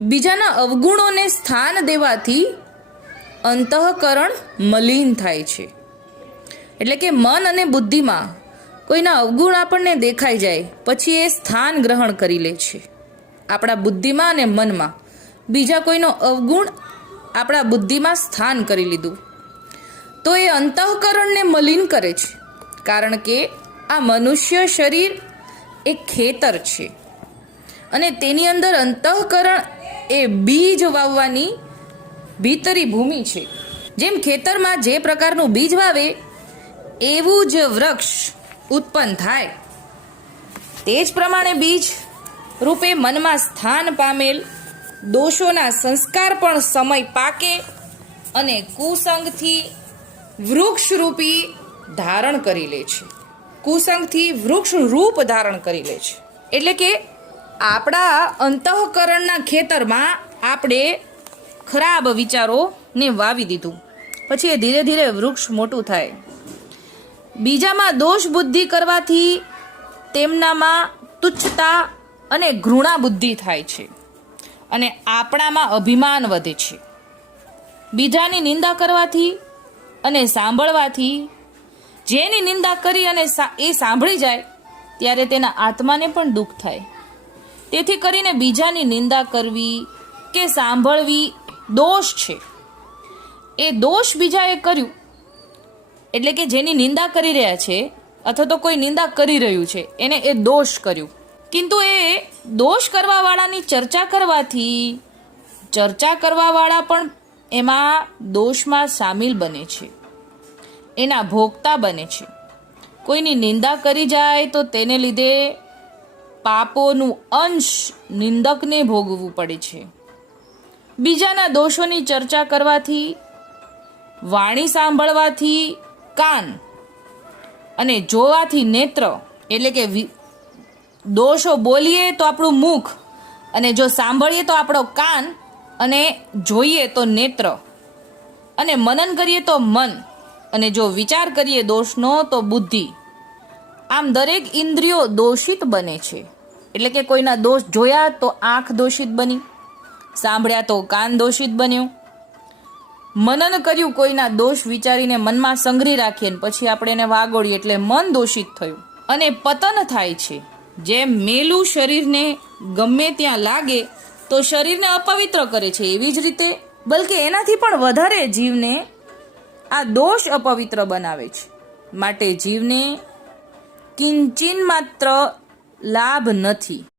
બીજાના અવગુણોને સ્થાન દેવાથી અંતઃકરણ મલિન થાય છે. એટલે કે મન અને બુદ્ધિમાં કોઈના અવગુણ આપણને દેખાઈ જાય પછી એ સ્થાન ગ્રહણ કરી લે છે. આપણા બુદ્ધિમાં અને મનમાં બીજા કોઈનો અવગુણ આપણા બુદ્ધિમાં સ્થાન કરી લીધું તો એ અંતઃકરણને મલિન કરે છે. કારણ કે આ મનુષ્ય શરીર એક ખેતર છે અને તેની અંદર અંતઃકરણ એ બીજ વાવવાની ભીતરી ભૂમિ છે. જેમ ખેતરમાં જે પ્રકારનું બીજ વાવે એવું જ વૃક્ષ ઉત્પન્ન થાય, તે જ પ્રમાણે બીજ રૂપે મનમાં સ્થાન પામેલ દોષોના સંસ્કાર પણ સમય પાકે અને કુસંગથી વૃક્ષરૂપી ધારણ કરી લે છે. કુસંગથી વૃક્ષ રૂપ ધારણ કરી લે છે. એટલે કે આપણા અંતઃકરણના ખેતરમાં આપણે ખરાબ વિચારોને વાવી દીધું, પછી એ ધીરે ધીરે વૃક્ષ મોટું થાય. બીજામાં દોષ બુદ્ધિ કરવાથી તેમનામાં તુચ્છતા અને ઘૃણા બુદ્ધિ થાય છે અને આપણામાં અભિમાન વધે છે. બીજાની નિંદા કરવાથી અને સાંભળવાથી, જેની નિંદા કરી અને એ સાંભળી જાય ત્યારે તેના આત્માને પણ દુઃખ થાય. તેથી કરીને બીજાની નિંદા કરવી કે સાંભળવી દોષ છે. એ દોષ બીજાએ કર્યું એટલે કે જેની નિંદા કરી રહ્યા છે અથવા તો કોઈ નિંદા કરી રહ્યું છે એને એ દોષ કર્યું. કિંતુ એ દોષ કરવાવાળાની ચર્ચા કરવાથી ચર્ચા કરવાવાળા પણ એમાં દોષમાં સામેલ બને છે, એના ભોગતા બને છે. કોઈની નિંદા કરી જાય તો તેને લીધે પાપોનું અંશ નિંદકને ભોગવવું પડે છે. બીજાના દોષોની ચર્ચા કરવાથી, વાણી સાંભળવાથી કાન અને જોવાથી નેત્ર, એટલે કે દોષો બોલીએ તો આપણું મુખ અને જો સાંભળીએ તો આપણો કાન અને જોઈએ તો નેત્ર અને મનન કરીએ તો મન અને જો વિચાર કરીએ દોષનો તો બુદ્ધિ. આમ દરેક ઇન્દ્રિયો દોષિત બને છે. એટલે કે કોઈના દોષ જોયા તો આંખ દોષિત બની, સાંભળ્યા તો કાન દોષિત બન્યું, મનન કર્યું કોઈના દોષ વિચારીને મનમાં સંગ્રહી રાખીએ પછી આપણે એને વાગોળીએ એટલે મન દોષિત થયું અને પતન થાય છે. જેમ મેલું શરીરને ગમે ત્યાં લાગે તો શરીરને અપવિત્ર કરે છે, એવી જ રીતે બલકે એનાથી પણ વધારે જીવને આ દોષ અપવિત્ર બનાવે છે. માટે જીવને કિંચિન માત્ર લાભ નથી.